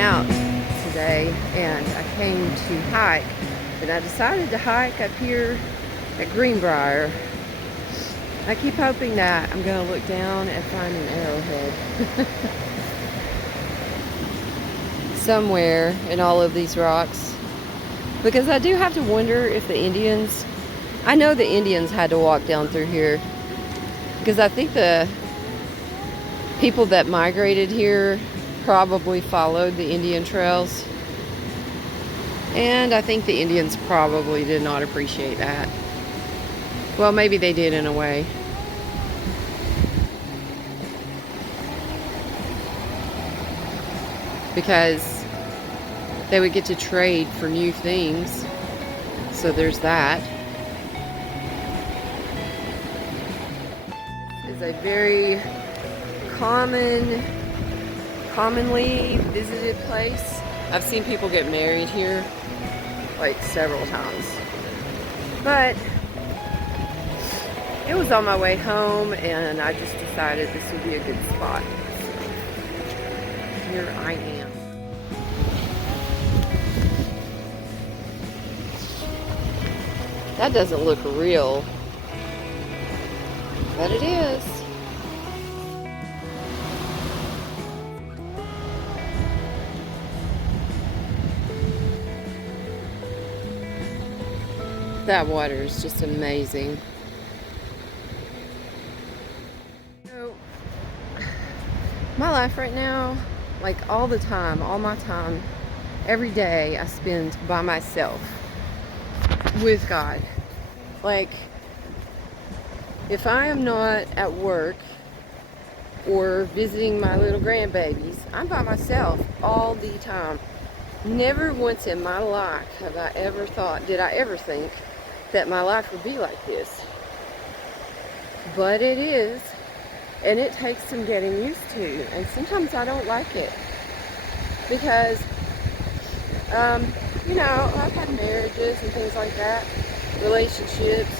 out today and I came to hike, and I decided to hike up here at Greenbrier. I keep hoping that I'm going to look down and find an arrowhead somewhere in all of these rocks, because I do have to wonder if the Indians, I know the Indians had to walk down through here, because I think the people that migrated here probably followed the Indian trails, and I think the Indians probably did not appreciate that. Well, maybe they did in a way. Because they would get to trade for new things. So there's that. It's a very commonly visited place. I've seen people get married here like several times. But it was on my way home and I just decided this would be a good spot. So here I am. That doesn't look real, but it is. That water is just amazing. So, my life right now, like all the time, all my time, every day I spend by myself with God. Like, if I am not at work or visiting my little grandbabies, I'm by myself all the time. Never once in my life have I ever thought, did I ever think that my life would be like this. But it is, and it takes some getting used to, and sometimes I don't like it, because you know, I've had marriages and things like that, relationships,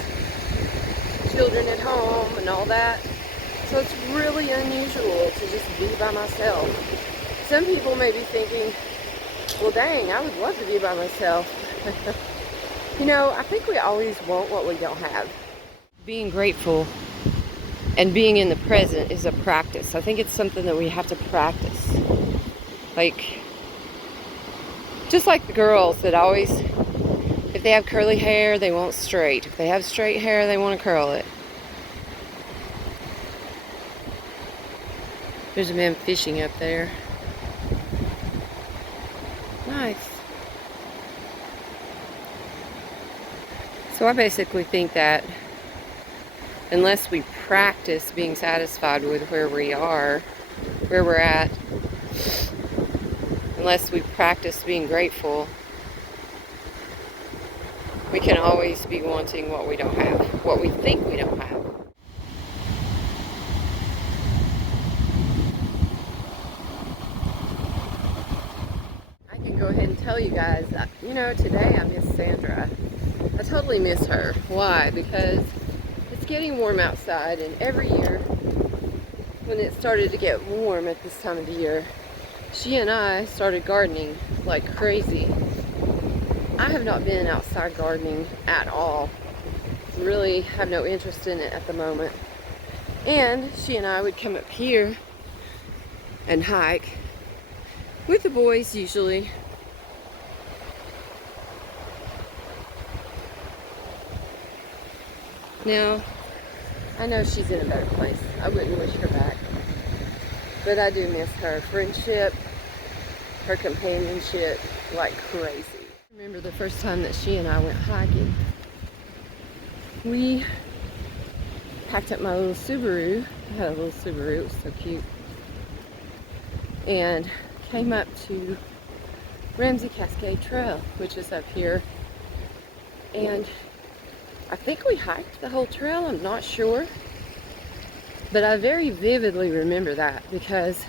children at home and all that, so it's really unusual to just be by myself. Some people may be thinking, well dang, I would love to be by myself. You know, I think we always want what we don't have. Being grateful and being in the present is a practice. I think it's something that we have to practice. Like, just like the girls that always, if they have curly hair, they want straight. If they have straight hair, they want to curl it. There's a man fishing up there. Nice. So I basically think that unless we practice being satisfied with where we are, where we're at, unless we practice being grateful, we can always be wanting what we don't have, what we think we don't have. I can go ahead and tell you guys, you know, today I miss Sandra. I totally miss her. Why? Because it's getting warm outside, and every year when it started to get warm at this time of the year, she and I started gardening like crazy. I have not been outside gardening at all. Really have no interest in it at the moment. And she and I would come up here and hike with the boys usually. Now, I know she's in a better place. I wouldn't wish her back. But I do miss her friendship, her companionship, like crazy. I remember the first time that she and I went hiking. We packed up my little Subaru. I had a little Subaru, it was so cute. And came up to Ramsey Cascade Trail, which is up here. And I think we hiked the whole trail, I'm not sure. But I very vividly remember that, because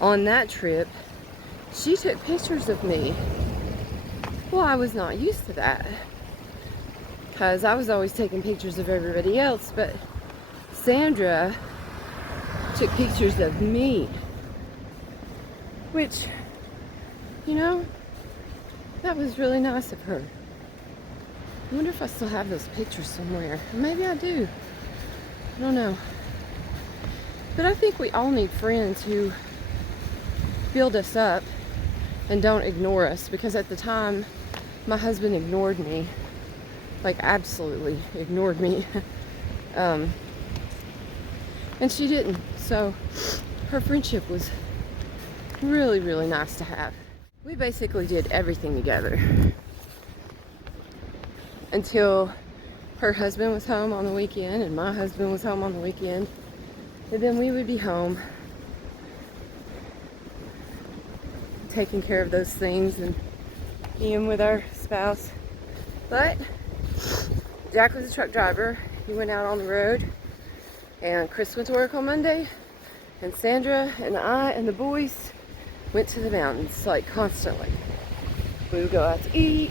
on that trip, she took pictures of me. Well, I was not used to that, because I was always taking pictures of everybody else, but Sandra took pictures of me, which You know, that was really nice of her. I wonder if I still have those pictures somewhere. Maybe I do. I don't know. But I think we all need friends who build us up and don't ignore us, because at the time my husband ignored me, like absolutely ignored me. And she didn't. So her friendship was really, really nice to have. We basically did everything together until her husband was home on the weekend and my husband was home on the weekend. And then we would be home taking care of those things and being with our spouse. But Jack was a truck driver. He went out on the road, and Chris went to work on Monday, and Sandra and I and the boys went to the mountains, like constantly. We would go out to eat,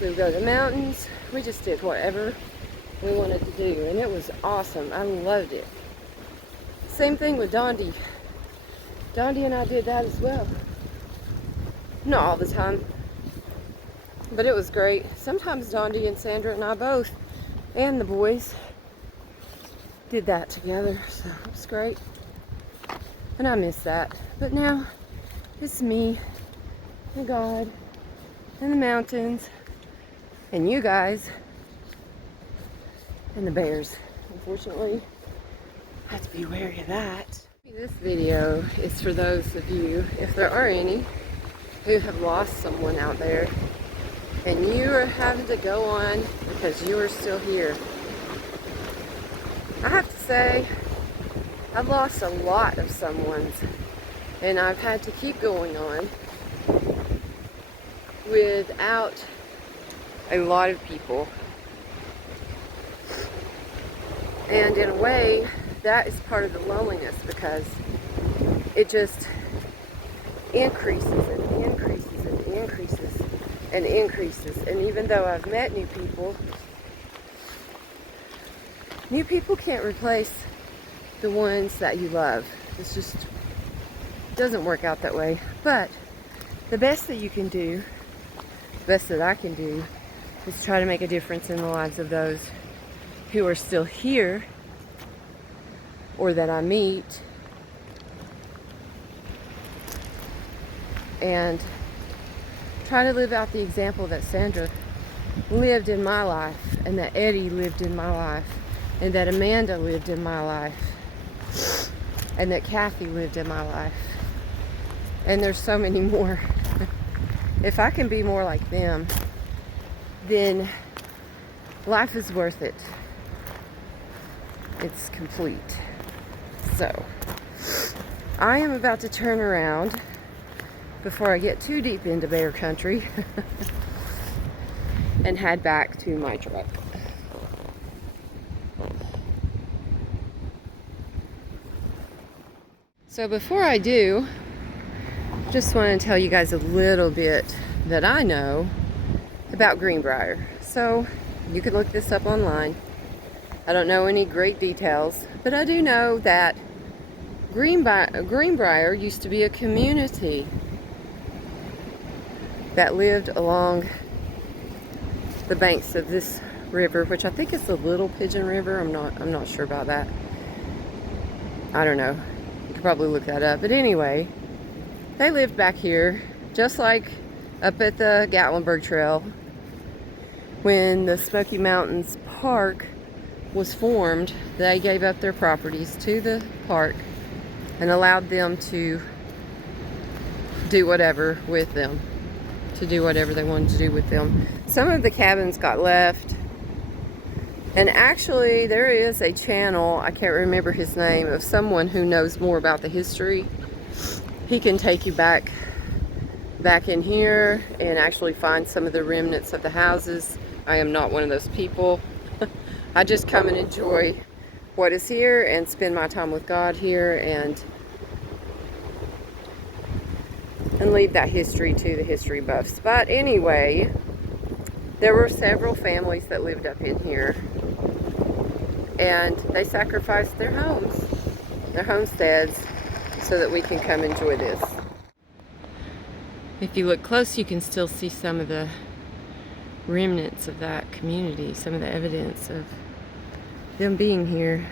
we would go to the mountains. We just did whatever we wanted to do, and it was awesome. I loved it. Same thing with Dondi. Dondi and I did that as well. Not all the time, but it was great. Sometimes Dondi and Sandra and I both, and the boys, did that together, so it was great. And I miss that. But now, it's me, and God, and the mountains, and you guys, and the bears. Unfortunately, I have to be wary of that. This video is for those of you, if there are any, who have lost someone out there, and you are having to go on because you are still here. I have to say, I've lost a lot of someone's, and I've had to keep going on without a lot of people. And in a way, that is part of the loneliness, because it just increases and increases and increases and increases. And even though I've met new people can't replace the ones that you love. It's just doesn't work out that way. But the best that you can do, the best that I can do, is try to make a difference in the lives of those who are still here or that I meet, and try to live out the example that Sandra lived in my life, and that Eddie lived in my life, and that Amanda lived in my life, and that Kathy lived in my life. And there's so many more. If I can be more like them, then life is worth it. It's complete. So, I am about to turn around before I get too deep into bear country and head back to my truck. So before I do, just want to tell you guys a little bit that I know about Greenbrier. So you can look this up online. I don't know any great details, but I do know that Greenbrier used to be a community that lived along the banks of this river, which I think is the Little Pigeon River. I'm not sure about that. I don't know. You could probably look that up. But anyway, they lived back here, just like up at the Gatlinburg Trail. When the Smoky Mountains Park was formed, they gave up their properties to the park and allowed them to do whatever with them, to do whatever they wanted to do with them. Some of the cabins got left, and actually there is a channel, I can't remember his name, of someone who knows more about the history. He can take you back in here and actually find some of the remnants of the houses. I am not one of those people. I just come and enjoy what is here and spend my time with God here, and leave that history to the history buffs. But anyway, there were several families that lived up in here, and they sacrificed their homes, their homesteads, so that we can come enjoy this. If you look close, you can still see some of the remnants of that community, some of the evidence of them being here.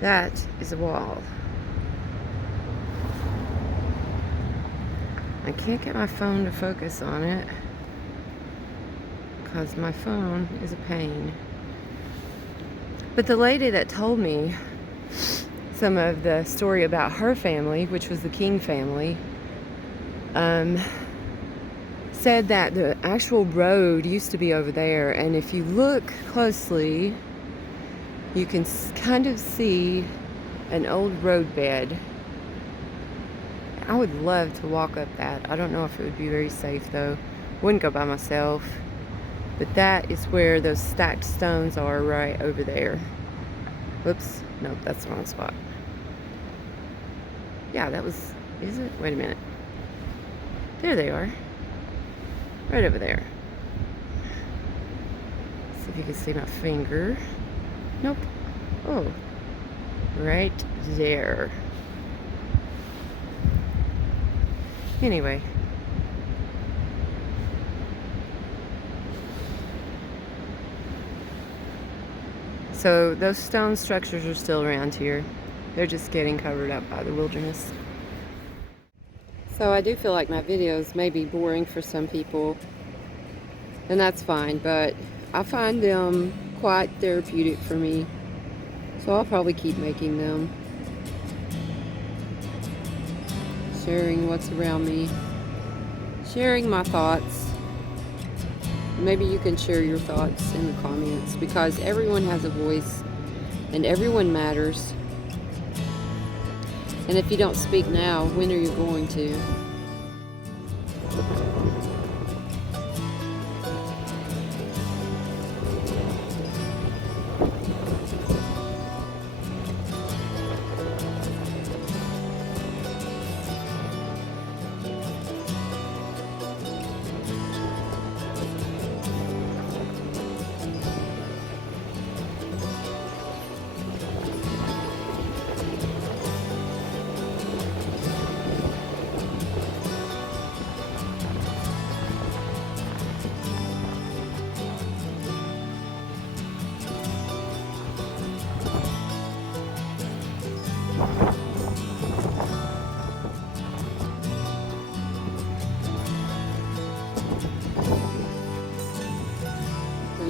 That is a wall. I can't get my phone to focus on it because my phone is a pain. But the lady that told me some of the story about her family, which was the King family, said that the actual road used to be over there, and if you look closely, you can kind of see an old roadbed. I would love to walk up that. I don't know if it would be very safe though. Wouldn't go by myself. But that is where those stacked stones are, right over there. Whoops, nope, that's the wrong spot. Yeah, that was, is it? Wait a minute. There they are. Right over there. See if you can see my finger. Nope. Oh, right there. Anyway. So those stone structures are still around here. They're just getting covered up by the wilderness. So I do feel like my videos may be boring for some people, and that's fine, but I find them quite therapeutic for me, so I'll probably keep making them. Sharing what's around me, sharing my thoughts. Maybe you can share your thoughts in the comments, because everyone has a voice and everyone matters. And if you don't speak now, when are you going to?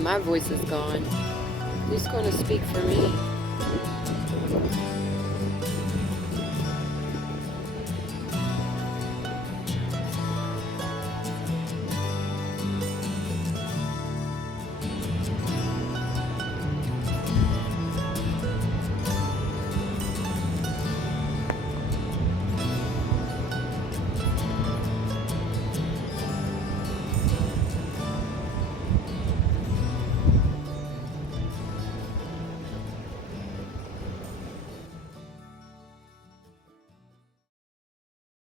My voice is gone. Who's going to speak for me?